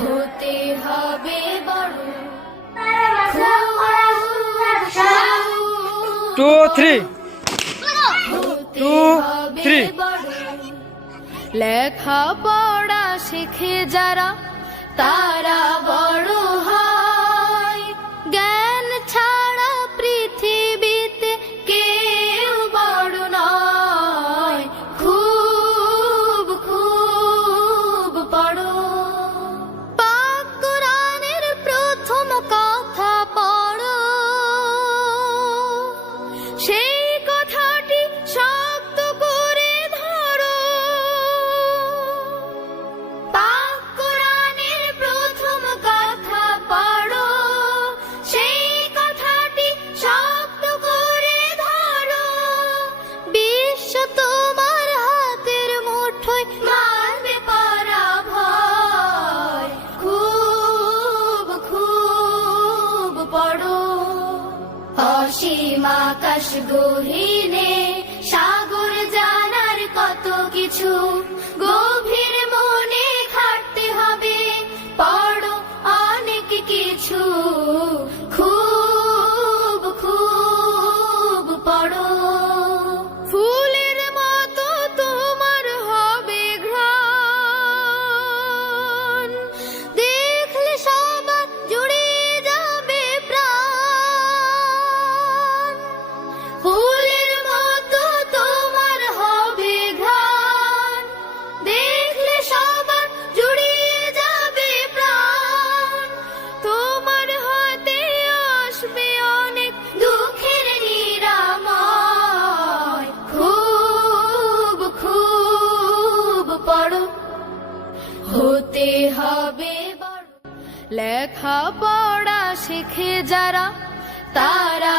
হতে হবে বড় 2 3 2 3 লেখা পড়া শিখে যারা তারা বড় হয়। জ্ঞান ছাড়া পৃথিবীতে কেউ বড় নয়। খুব খুব পড়ো, পাক কোরআনের প্রথম কথা পড়ো। সেই কথাটি শক্ত করে ধরো। পাক কোরআনের প্রথম কথা পড়ো। সেই কথাটি শক্ত করে ধরো। বিশ্ব তোমার হাতের মুঠোয়, মারবে পরাভয়। খুব খুব পড়ো। অসীম আকাশ গহীনে সাগর জানার কত কিছু। গভীর মনে খাটতে হবে, পড়ো অনেক কিছু। খুব খুব পড়ো। ফুলের মতো তোমার হবে ঘ্রাণ। দেখলে সবার জুড়িয়ে যাবে প্রাণ। ফুলের মতো তোমার হবে ঘ্রাণ। দেখলে সবার জুড়িয়ে যাবে প্রাণ। তোমার হাতে আসবে অনেক দুঃখের নিরাময়। খুব খুব পড়ো। হতে হবে বড়। লেখা পড়া শিখে যারা তারা